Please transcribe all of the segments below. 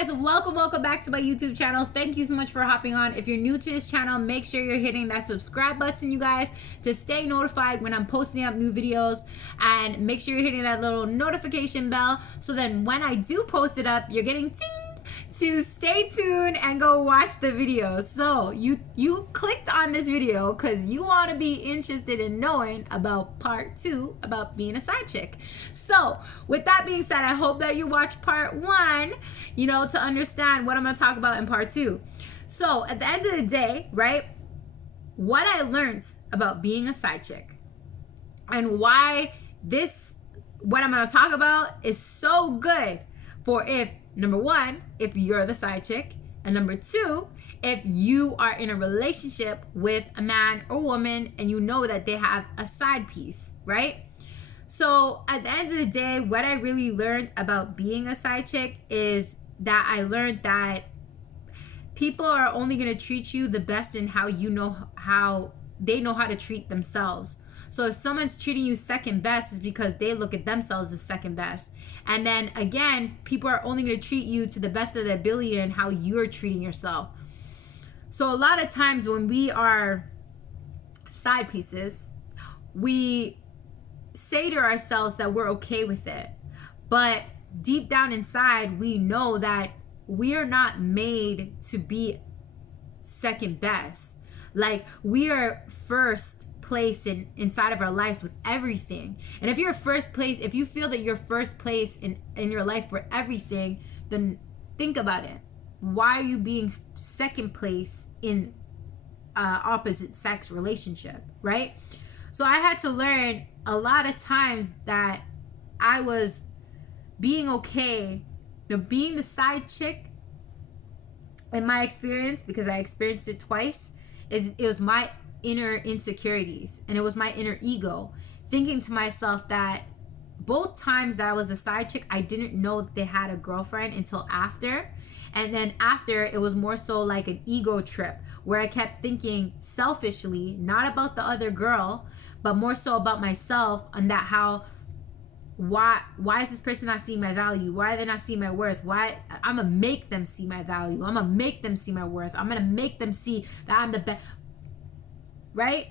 guys, welcome back to my YouTube channel. Thank you so much for hopping on. If you're new to this channel, make sure you're hitting that subscribe button, you guys, to stay notified when I'm posting up new videos, and make sure you're hitting that little notification bell so then when I do post it up, you're getting ting to stay tuned and go watch the video. So you clicked on this video because you want to be interested in knowing about part 2 about being a side chick. So with that being said, I hope that you watch part 1, to understand what I'm going to talk about in part 2. So at the end of the day, right, what I learned about being a side chick and why what I'm going to talk about is so good for number 1, if you're the side chick, and number 2, if you are in a relationship with a man or woman and you know that they have a side piece, right? So at the end of the day, what I really learned about being a side chick is that I learned that people are only going to treat you the best in how they know how to treat themselves. So if someone's treating you second best, it's because they look at themselves as second best. And then again, people are only going to treat you to the best of their ability and how you're treating yourself. So a lot of times when we are side pieces, we say to ourselves that we're okay with it. But deep down inside, we know that we are not made to be second best. Like, we are first place inside of our lives with everything. And if you're first place, if you feel that you're first place in your life for everything, then think about it. Why are you being second place in opposite sex relationship, right? So I had to learn a lot of times that I was being okay, being the side chick. In my experience, because I experienced it twice, it was my inner insecurities, and it was my inner ego thinking to myself that both times that I was a side chick, I didn't know that they had a girlfriend until after. And then after, it was more so like an ego trip where I kept thinking selfishly, not about the other girl, but more so about myself, and that why is this person not seeing my value? Why are they not seeing my worth? Why? I'm gonna make them see my value. I'm gonna make them see my worth. I'm gonna make them see that I'm the best. Right?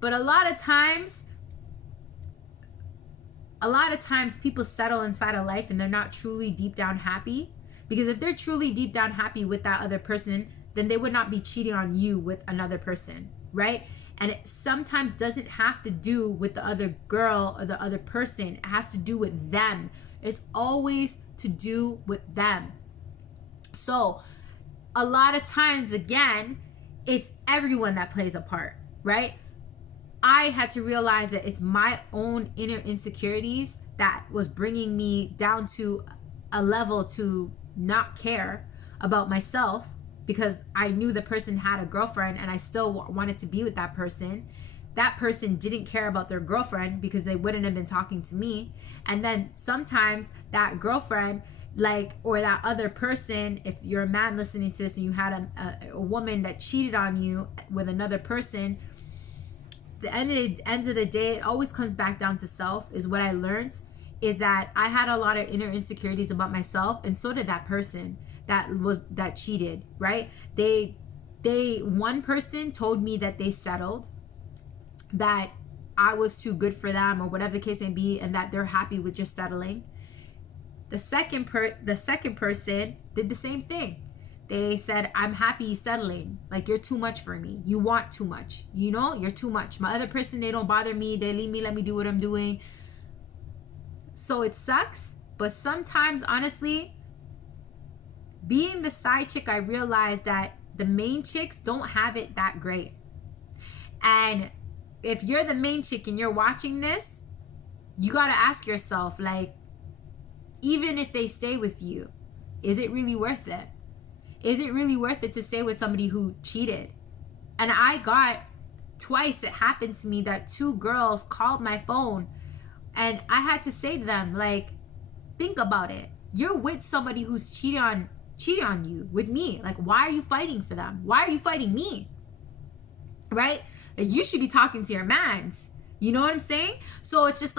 But a lot of times people settle inside of life and they're not truly deep down happy. Because if they're truly deep down happy with that other person, then they would not be cheating on you with another person, right? And it sometimes doesn't have to do with the other girl or the other person. It has to do with them. It's always to do with them. So a lot of times, again, it's everyone that plays a part, right? I had to realize that it's my own inner insecurities that was bringing me down to a level to not care about myself, because I knew the person had a girlfriend and I still wanted to be with that person. That person didn't care about their girlfriend because they wouldn't have been talking to me. And then sometimes that girlfriend, or that other person, if you're a man listening to this and you had a woman that cheated on you with another person, the end of the day, it always comes back down to self. Is what I learned, is that I had a lot of inner insecurities about myself, and so did that person that cheated, right? One person told me that they settled, that I was too good for them, or whatever the case may be, and that they're happy with just settling. The second person did the same thing. They said, I'm happy settling. Like, you're too much for me. You want too much. You're too much. My other person, they don't bother me. They leave me, let me do what I'm doing. So it sucks. But sometimes, honestly, being the side chick, I realized that the main chicks don't have it that great. And if you're the main chick and you're watching this, you got to ask yourself, even if they stay with you, is it really worth it? Is it really worth it to stay with somebody who cheated? And twice it happened to me that 2 girls called my phone, and I had to say to them, think about it. You're with somebody who's cheating on you with me. Why are you fighting for them? Why are you fighting me? Right? You should be talking to your mans. You know what I'm saying? So it's just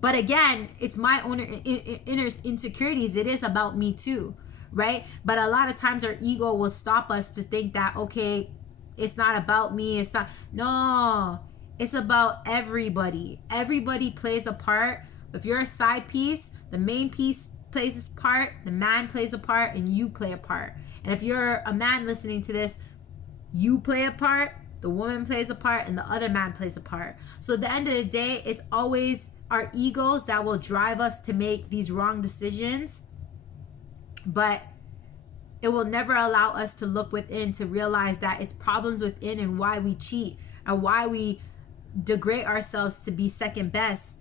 but again, it's my own inner insecurities. It is about me too, right? But a lot of times our ego will stop us to think that, okay, it's not about me. It's not, no, it's about everybody. Everybody plays a part. If you're a side piece, the main piece plays its part, the man plays a part, and you play a part. And if you're a man listening to this, you play a part, the woman plays a part, and the other man plays a part. So at the end of the day, it's always our egos that will drive us to make these wrong decisions, but it will never allow us to look within to realize that it's problems within and why we cheat and why we degrade ourselves to be second best.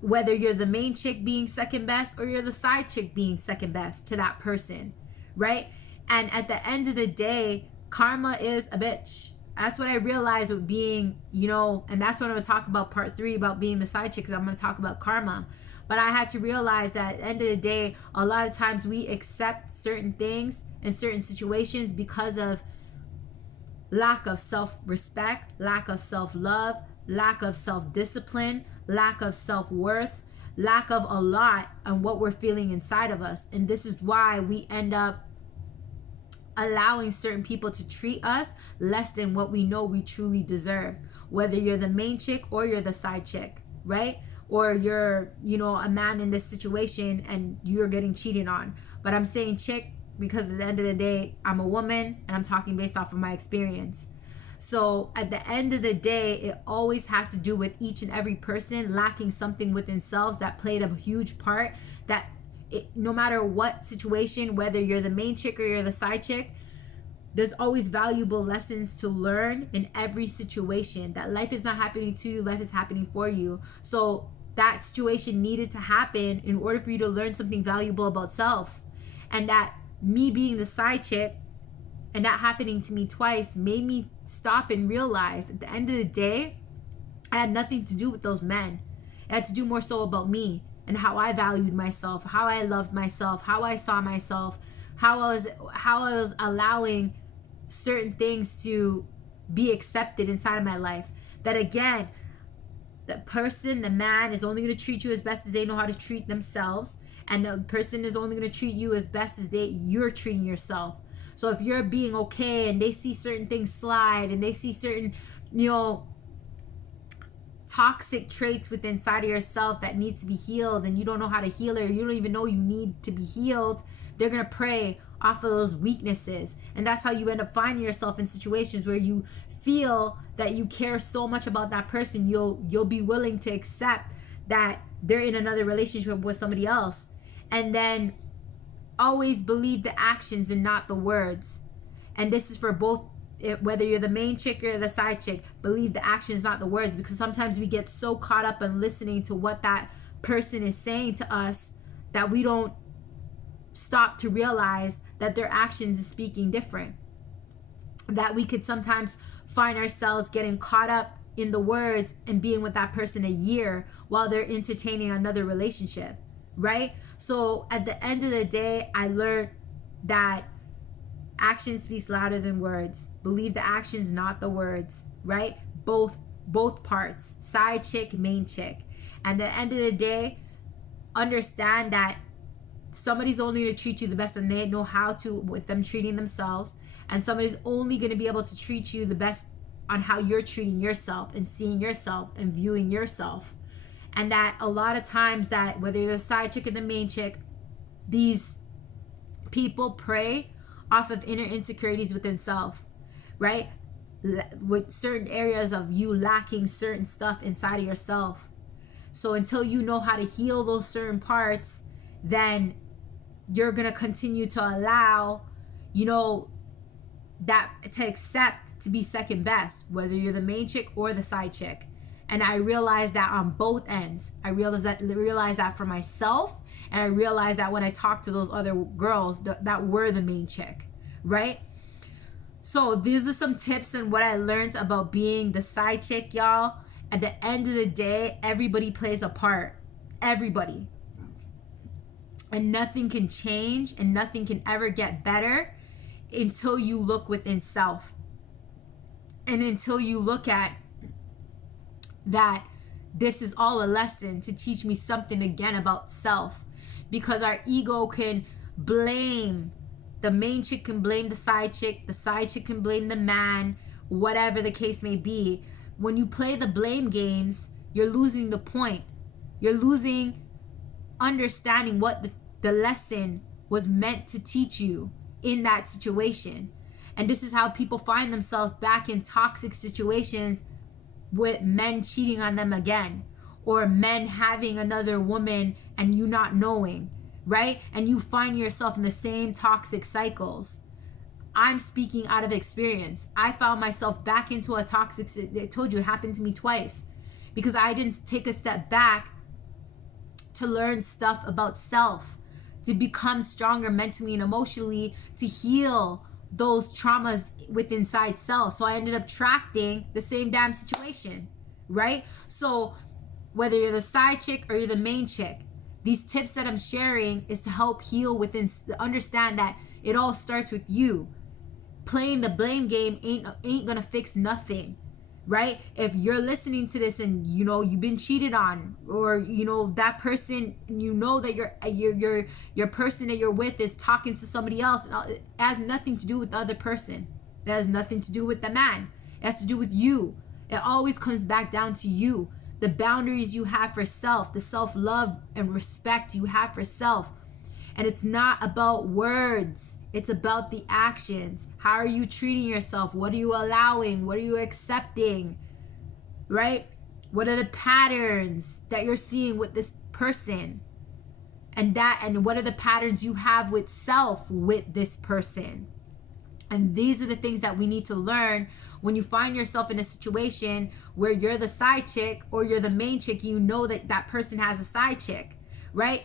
Whether you're the main chick being second best or you're the side chick being second best to that person, right? And at the end of the day, karma is a bitch. That's what I realized with being, and that's what I'm going to talk about part 3 about being the side chick, because I'm going to talk about karma. But I had to realize that at the end of the day, a lot of times we accept certain things in certain situations because of lack of self-respect, lack of self-love, lack of self-discipline, lack of self-worth, lack of a lot on what we're feeling inside of us. And this is why we end up allowing certain people to treat us less than what we know we truly deserve. Whether you're the main chick or you're the side chick, right? Or you're, a man in this situation and you're getting cheated on. But I'm saying chick because at the end of the day, I'm a woman and I'm talking based off of my experience. So at the end of the day, it always has to do with each and every person lacking something within themselves that played a huge part, that no matter what situation, whether you're the main chick or you're the side chick, there's always valuable lessons to learn in every situation. That life is not happening to you, life is happening for you. So that situation needed to happen in order for you to learn something valuable about self. And that me being the side chick and that happening to me twice made me stop and realize at the end of the day, I had nothing to do with those men. It had to do more so about me and how I valued myself, how I loved myself, how I saw myself, how I was allowing certain things to be accepted inside of my life. That again, the person, the man is only going to treat you as best as they know how to treat themselves, and the person is only going to treat you as best as you're treating yourself. So if you're being okay and they see certain things slide and they see certain, toxic traits within inside of yourself that needs to be healed, and you don't know how to heal it, or you don't even know you need to be healed, they're going to prey off of those weaknesses. And that's how you end up finding yourself in situations where you feel that you care so much about that person, you'll be willing to accept that they're in another relationship with somebody else. And then always believe the actions and not the words. And this is for both, whether you're the main chick or the side chick, believe the actions, not the words, because sometimes we get so caught up in listening to what that person is saying to us that we don't stop to realize that their actions is speaking different. That we could sometimes find ourselves getting caught up in the words and being with that person a year while they're entertaining another relationship, right? So at the end of the day, I learned that action speaks louder than words. Believe the actions, not the words, right? Both parts, side chick, main chick. And at the end of the day, understand that somebody's only going to treat you the best and they know how to with them treating themselves. And somebody's only going to be able to treat you the best on how you're treating yourself and seeing yourself and viewing yourself. And that a lot of times that whether you're the side chick or the main chick, these people prey off of inner insecurities within self, right? With certain areas of you lacking certain stuff inside of yourself. So until you know how to heal those certain parts, then you're going to continue to allow, that to accept to be second best, whether you're the main chick or the side chick. And I realized that on both ends. I realized that for myself, and I realized that when I talked to those other girls that were the main chick, right? So these are some tips and what I learned about being the side chick, y'all. At the end of the day, everybody plays a part. Everybody. And nothing can change and nothing can ever get better until you look within self. And until you look at that this is all a lesson to teach me something again about self. Because our ego can blame. The main chick can blame the side chick can blame the man, whatever the case may be. When you play the blame games, you're losing the point. You're losing understanding what the lesson was meant to teach you in that situation. And this is how people find themselves back in toxic situations with men cheating on them again, or men having another woman and you not knowing, right? And you find yourself in the same toxic cycles. I'm speaking out of experience. I found myself back into a toxic, I told you it happened to me twice, because I didn't take a step back to learn stuff about self, to become stronger mentally and emotionally, to heal those traumas with inside self. So I ended up attracting the same damn situation, right? So whether you're the side chick or you're the main chick, these tips that I'm sharing is to help heal within, understand that it all starts with you. Playing the blame game ain't gonna fix nothing, right? If you're listening to this and you know you've been cheated on, or you know that person, you know that your person that you're with is talking to somebody else, and it has nothing to do with the other person. It has nothing to do with the man. It has to do with you. It always comes back down to you. The boundaries you have for self, the self-love and respect you have for self. And it's not about words. It's about the actions. How are you treating yourself? What are you allowing? What are you accepting? Right? What are the patterns that you're seeing with this person? And what are the patterns you have with self with this person? And these are the things that we need to learn when you find yourself in a situation where you're the side chick or you're the main chick. You know that that person has a side chick, right?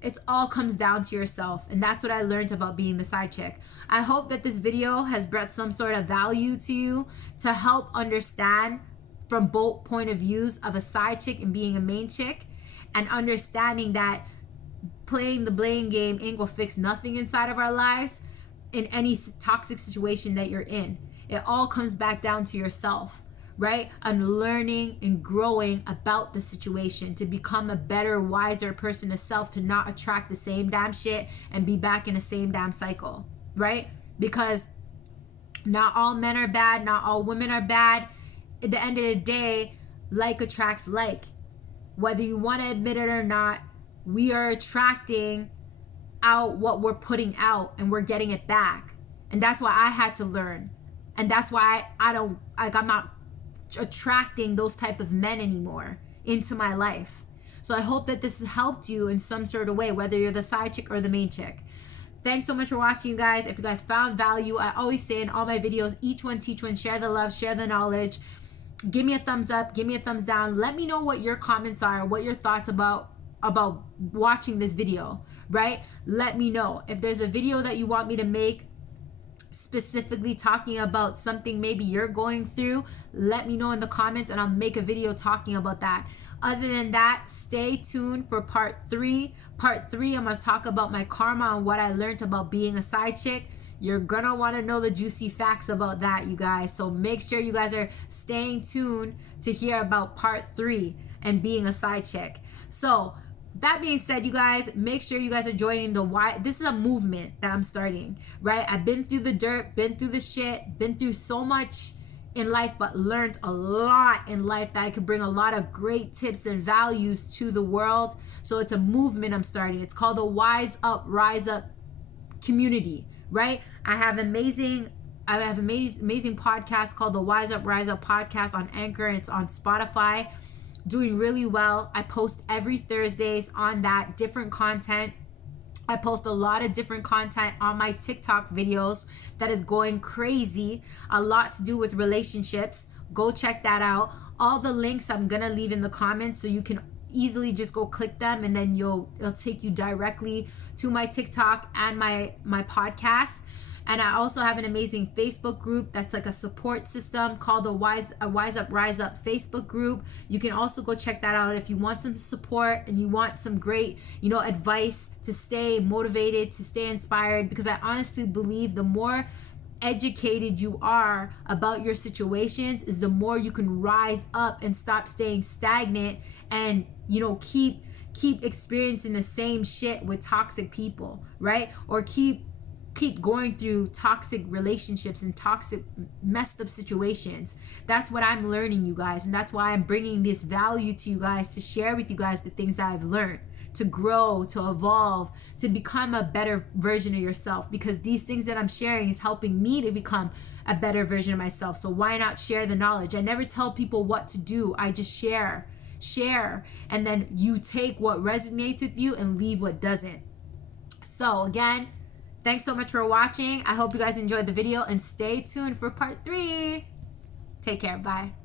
It all comes down to yourself. And that's what I learned about being the side chick. I hope that this video has brought some sort of value to you to help understand from both point of views of a side chick and being a main chick, and understanding that playing the blame game ain't gonna fix nothing inside of our lives in any toxic situation that you're in. It all comes back down to yourself, right? And learning and growing about the situation to become a better, wiser person of self, to not attract the same damn shit and be back in the same damn cycle, right? Because not all men are bad, not all women are bad. At the end of the day, like attracts like. Whether you want to admit it or not, we are attracting out what we're putting out, and we're getting it back. And that's why I had to learn. And that's why I'm not attracting those type of men anymore into my life. So I hope that this has helped you in some sort of way, whether you're the side chick or the main chick. Thanks so much for watching, you guys. If you guys found value, I always say in all my videos, each one teach one, share the love, share the knowledge. Give me a thumbs up, give me a thumbs down. Let me know what your comments are, what your thoughts about watching this video, right? Let me know. If there's a video that you want me to make specifically talking about something maybe you're going through, let me know in the comments and I'll make a video talking about that. Other than that, stay tuned for part 3. Part 3, I'm going to talk about my karma and what I learned about being a side chick. You're going to want to know the juicy facts about that, you guys. So make sure you guys are staying tuned to hear about part 3 and being a side chick. So that being said, you guys, make sure you guys are joining the why. This is a movement that I'm starting, right? I've been through the dirt, been through the shit, been through so much in life, but learned a lot in life that I could bring a lot of great tips and values to the world. So it's a movement I'm starting. It's called the Wise Up, Rise Up community, right? I have amazing podcast called the Wise Up, Rise Up podcast on Anchor, and it's on Spotify. Doing really well. I post every Thursdays on that, different content. I post a lot of different content on my TikTok videos that is going crazy. A lot to do with relationships. Go check that out. All the links I'm gonna leave in the comments so you can easily just go click them, and then it'll take you directly to my TikTok and my podcast. And I also have an amazing Facebook group that's like a support system called the Wise Up, Rise Up Facebook group. You can also go check that out if you want some support and you want some great, advice to stay motivated, to stay inspired. Because I honestly believe the more educated you are about your situations is the more you can rise up and stop staying stagnant and, keep keep experiencing the same shit with toxic people, right? Or keep going through toxic relationships and toxic messed up situations. That's what I'm learning, you guys, and that's why I'm bringing this value to you guys, to share with you guys the things that I've learned, to grow, to evolve, to become a better version of yourself, because these things that I'm sharing is helping me to become a better version of myself. So why not share the knowledge? I never tell people what to do. I just share, and then you take what resonates with you and leave what doesn't. So again, thanks so much for watching. I hope you guys enjoyed the video, and stay tuned for part 3. Take care. Bye.